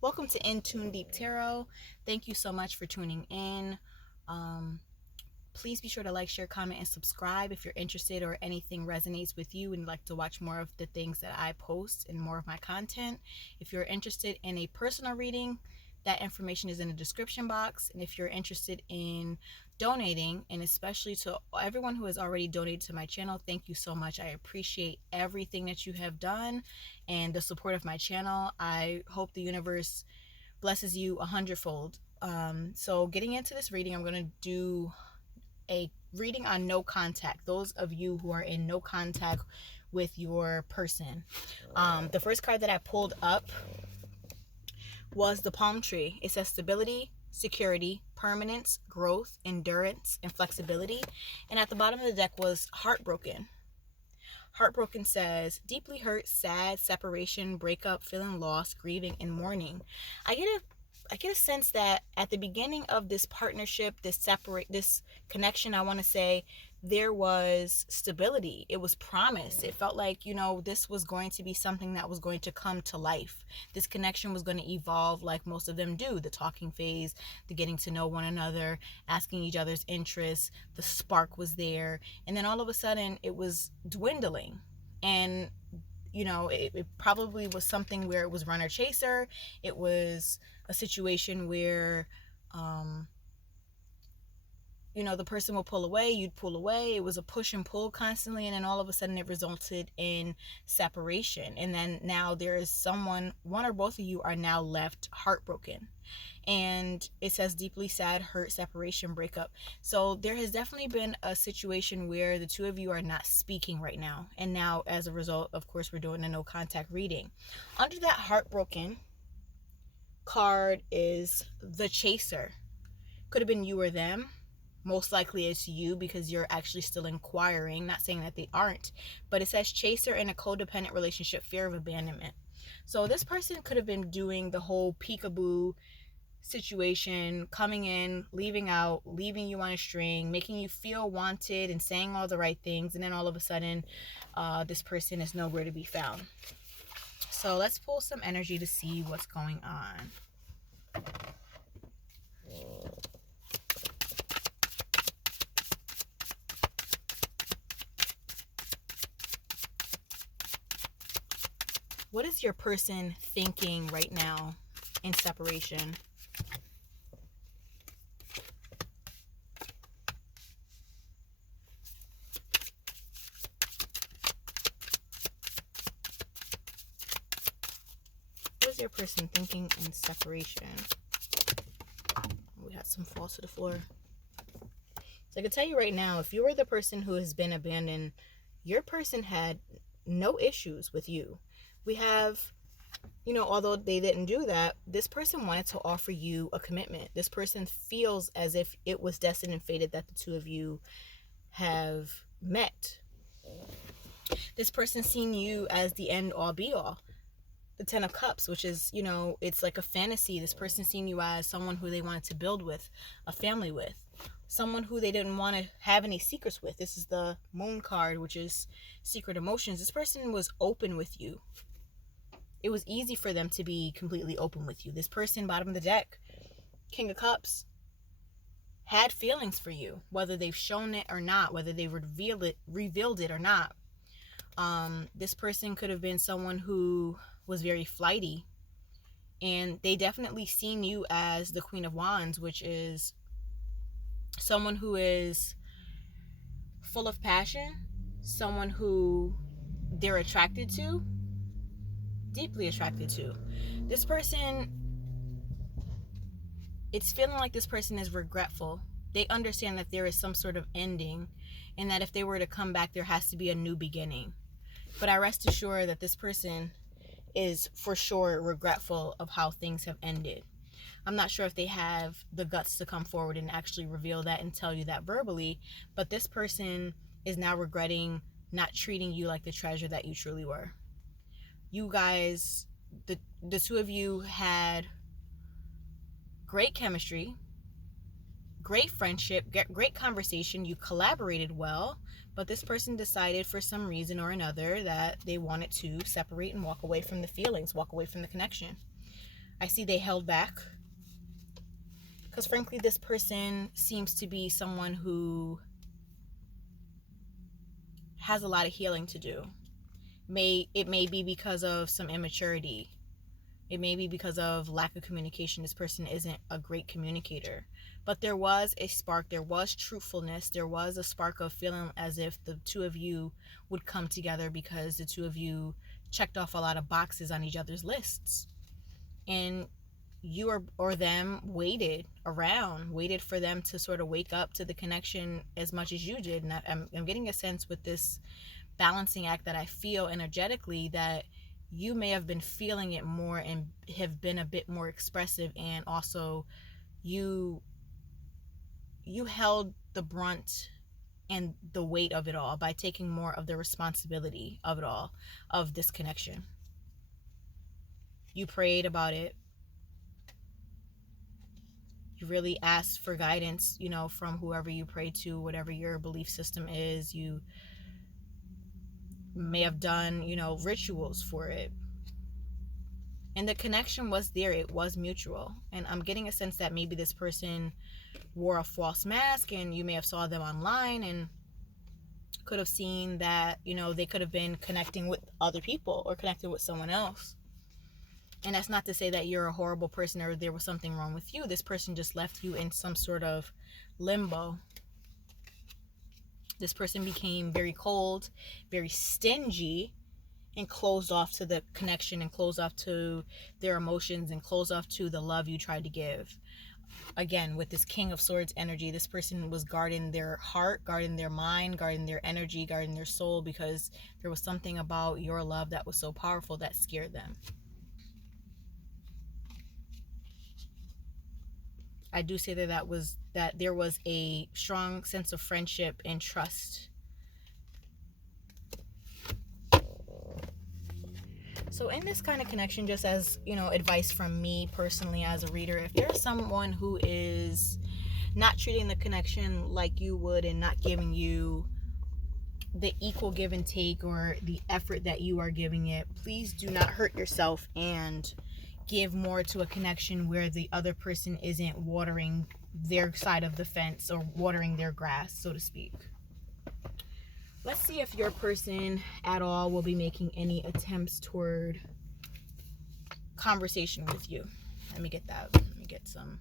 Welcome to InTuneDeep Tarot. Thank you so much for tuning in. Please be sure to like, share, comment, and subscribe if you're interested or anything resonates with you and you'd like to watch more of the things that I post and more of my content. If you're interested in a personal reading, that information is in the description box. And if you're interested in donating, and especially to everyone who has already donated to my channel, thank you so much. I appreciate everything that you have done and the support of my channel. I hope the universe blesses you 100-fold. So getting into this reading, I'm going to do a reading on no contact. Those of you who are in no contact with your person. The first card that I pulled up was the palm tree. It says stability, security, permanence, growth, endurance, and flexibility. And at the bottom of the deck was heartbroken. Heartbroken says deeply hurt, sad, separation, breakup, feeling lost, grieving, and mourning. I get a sense that at the beginning of this partnership, this connection, I want to say, there was stability. It was promise. It felt like, this was going to be something that was going to come to life. This connection was going to evolve like most of them do. The talking phase, the getting to know one another, asking each other's interests, the spark was there. And then all of a sudden it was dwindling. And it probably was something where it was runner chaser. It was a situation where the person will pull away, you'd pull away. It was a push and pull constantly, and then all of a sudden it resulted in separation. And then now there is someone, one or both of you are now left heartbroken. And it says deeply sad, hurt, separation, breakup. So there has definitely been a situation where the two of you are not speaking right now. And now, as a result, of course, we're doing a no contact reading. Under that heartbroken card is the chaser. Could have been you or them. Most likely it's you because you're actually still inquiring. Not saying that they aren't, but it says chaser in a codependent relationship, fear of abandonment. So this person could have been doing the whole peekaboo situation, coming in, leaving out, leaving you on a string, making you feel wanted and saying all the right things, and then all of a sudden this person is nowhere to be found. So let's pull some energy to see what's going on. What is your person thinking right now in separation? What is your person thinking in separation? We had some fall to the floor. So I can tell you right now, if you were the person who has been abandoned, your person had no issues with you. We have, although they didn't do that, this person wanted to offer you a commitment. This person feels as if it was destined and fated that the two of you have met. This person seen you as the end all be all. The 10 of Cups, which is, it's like a fantasy. This person seen you as someone who they wanted to build with, a family with, someone who they didn't want to have any secrets with. This is the Moon card, which is secret emotions. This person was open with you. It was easy for them to be completely open with you. This person, bottom of the deck, King of Cups, had feelings for you, whether they've shown it or not, whether they revealed it or not. This person could have been someone who was very flighty, and they definitely seen you as the Queen of Wands, which is someone who is full of passion, someone who they're attracted to, deeply attracted to. This person, it's feeling like this person is regretful. They understand that there is some sort of ending, and that if they were to come back, there has to be a new beginning. But I rest assured that this person is for sure regretful of how things have ended. I'm not sure if they have the guts to come forward and actually reveal that and tell you that verbally, but this person is now regretting not treating you like the treasure that you truly were. You guys, the two of you had great chemistry, great friendship, great conversation. You collaborated well, but this person decided for some reason or another that they wanted to separate and walk away from the feelings, walk away from the connection. I see they held back. Because frankly, this person seems to be someone who has a lot of healing to do. It may be because of some immaturity. It may be because of lack of communication. This person isn't a great communicator. But there was a spark. There was truthfulness. There was a spark of feeling as if the two of you would come together because the two of you checked off a lot of boxes on each other's lists. And you or them waited for them to sort of wake up to the connection as much as you did. And I'm getting a sense with this balancing act that I feel energetically that you may have been feeling it more and have been a bit more expressive, and also you held the brunt and the weight of it all by taking more of the responsibility of it all, of this connection. You prayed about it. You really asked for guidance, from whoever you pray to, whatever your belief system is. You may have done, rituals for it. And the connection was there. It was mutual. And I'm getting a sense that maybe this person wore a false mask and you may have saw them online and could have seen that, they could have been connecting with other people or connecting with someone else. And that's not to say that you're a horrible person or there was something wrong with you. This person just left you in some sort of limbo. This person became very cold, very stingy, and closed off to the connection and closed off to their emotions and closed off to the love you tried to give. Again, with this King of Swords energy, this person was guarding their heart, guarding their mind, guarding their energy, guarding their soul, because there was something about your love that was so powerful that scared them. I do say that there was a strong sense of friendship and trust. So in this kind of connection, just as, advice from me personally as a reader, if there's someone who is not treating the connection like you would and not giving you the equal give and take or the effort that you are giving it, please do not hurt yourself and give more to a connection where the other person isn't watering their side of the fence or watering their grass, so to speak. Let's see if your person at all will be making any attempts toward conversation with you. Let me get some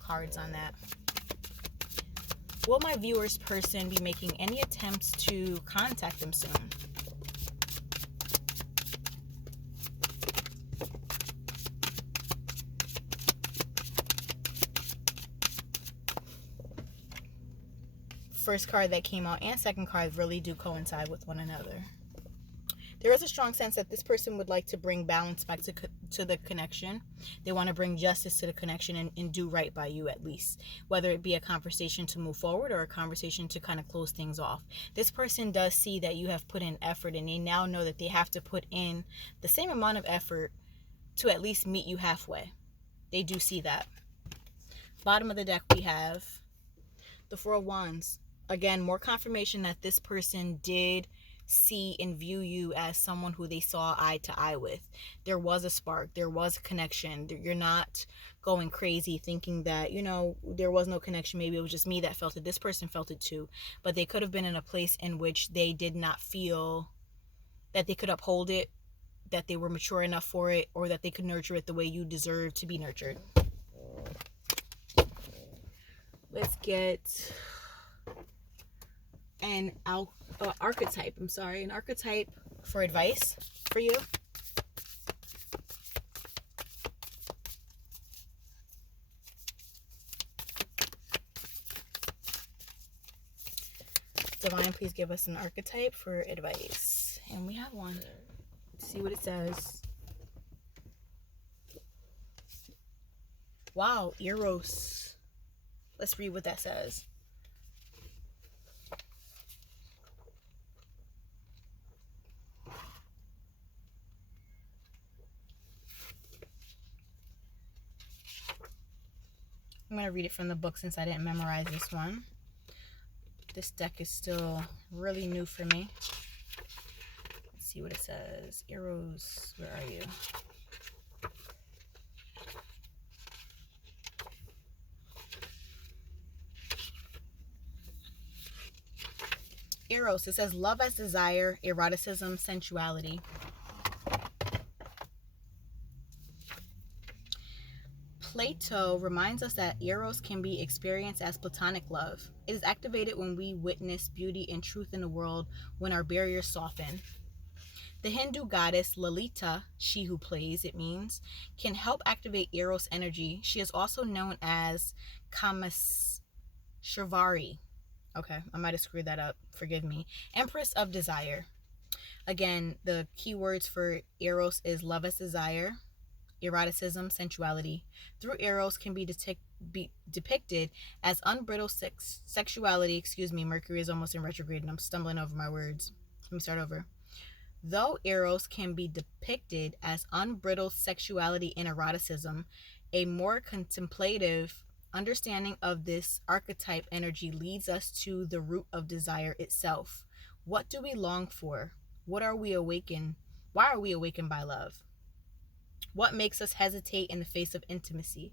cards on that. Will my viewer's person be making any attempts to contact them soon? First card that came out and second card really do coincide with one another. There is a strong sense that this person would like to bring balance back to the connection. They want to bring justice to the connection and do right by you, at least. Whether it be a conversation to move forward or a conversation to kind of close things off. This person does see that you have put in effort, and they now know that they have to put in the same amount of effort to at least meet you halfway. They do see that. Bottom of the deck we have the Four of Wands. Again, more confirmation that this person did see and view you as someone who they saw eye to eye with. There was a spark. There was a connection. You're not going crazy thinking that, there was no connection. Maybe it was just me that felt it. This person felt it too. But they could have been in a place in which they did not feel that they could uphold it, that they were mature enough for it, or that they could nurture it the way you deserve to be nurtured. Let's get an archetype. An archetype for advice for you. Divine, please give us an archetype for advice. And we have one. Let's see what it says. Wow, Eros. Let's read what that says. I'm going to read it from the book since I didn't memorize this one. This deck is still really new for me. Let's see what it says. Eros, where are you? Eros, it says love as desire, eroticism, sensuality. Plato reminds us that Eros can be experienced as platonic love. It is activated when we witness beauty and truth in the world, when our barriers soften. The Hindu goddess Lalita, she who plays, it means, can help activate Eros energy. She is also known as Kameshvari. Okay, I might have screwed that up. Forgive me. Empress of Desire. Again, the keywords for Eros is love as desire, eroticism, sensuality. Through Eros can be depicted as unbridled sexuality. Excuse me, Mercury is almost in retrograde and I'm stumbling over my words. Let me start over. Though Eros can be depicted as unbridled sexuality and eroticism, a more contemplative understanding of this archetype energy leads us to the root of desire itself. What do we long for? What are we awakened? Why are we awakened by love? What makes us hesitate in the face of intimacy?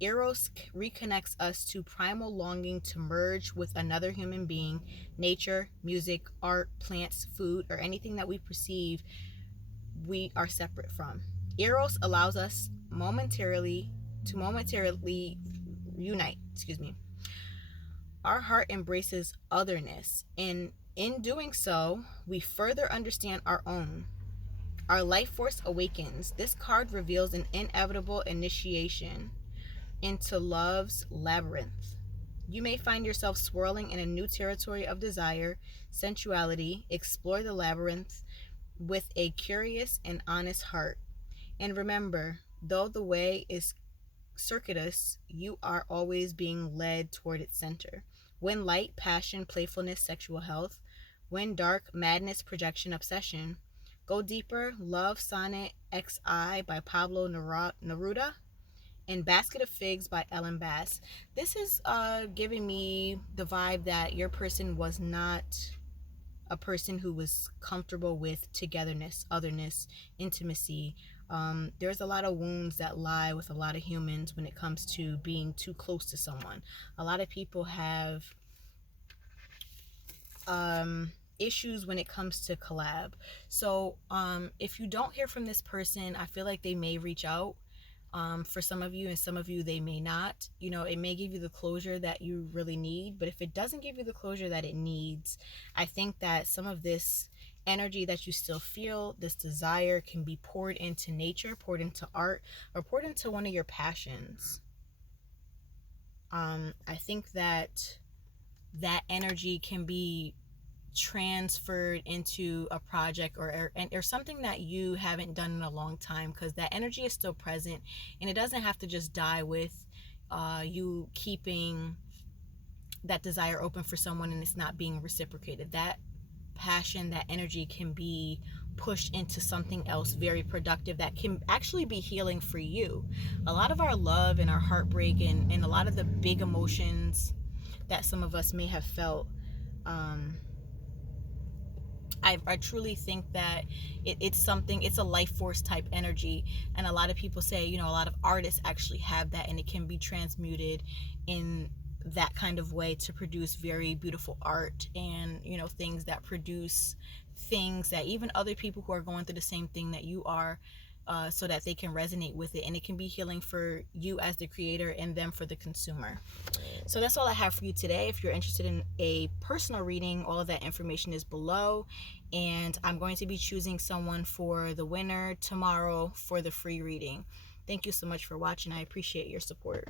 Eros reconnects us to primal longing to merge with another human being, nature, music, art, plants, food, or anything that we perceive we are separate from. Eros allows us momentarily unite. Our heart embraces otherness, and in doing so, we further understand our own. Our life force awakens. This card reveals an inevitable initiation into love's labyrinth. You may find yourself swirling in a new territory of desire, sensuality. Explore the labyrinth with a curious and honest heart. And remember, though the way is circuitous, you are always being led toward its center. When light, passion, playfulness, sexual health. When dark, madness, projection, obsession. Go deeper. Love Sonnet XI by Pablo Neruda. And Basket of Figs by Ellen Bass. This is giving me the vibe that your person was not a person who was comfortable with togetherness, otherness, intimacy. There's a lot of wounds that lie with a lot of humans when it comes to being too close to someone. A lot of people have issues when it comes to collab. So if you don't hear from this person, I feel like they may reach out. For some of you, and some of you they may not. It may give you the closure that you really need, but if it doesn't give you the closure that it needs, I think that some of this energy that you still feel, this desire, can be poured into nature, poured into art, or poured into one of your passions. I think that energy can be transferred into a project or something that you haven't done in a long time, because that energy is still present, and it doesn't have to just die with you keeping that desire open for someone and it's not being reciprocated. That passion, that energy can be pushed into something else very productive that can actually be healing for you. A lot of our love and our heartbreak and a lot of the big emotions that some of us may have felt, I truly think that it's a life force type energy. And a lot of people say, a lot of artists actually have that, and it can be transmuted in that kind of way to produce very beautiful art and, things that produce things that even other people who are going through the same thing that you are, so that they can resonate with it, and it can be healing for you as the creator and them for the consumer. So that's all I have for you today. If you're interested in a personal reading, all of that information is below, and I'm going to be choosing someone for the winner tomorrow for the free reading. Thank you so much for watching. I appreciate your support.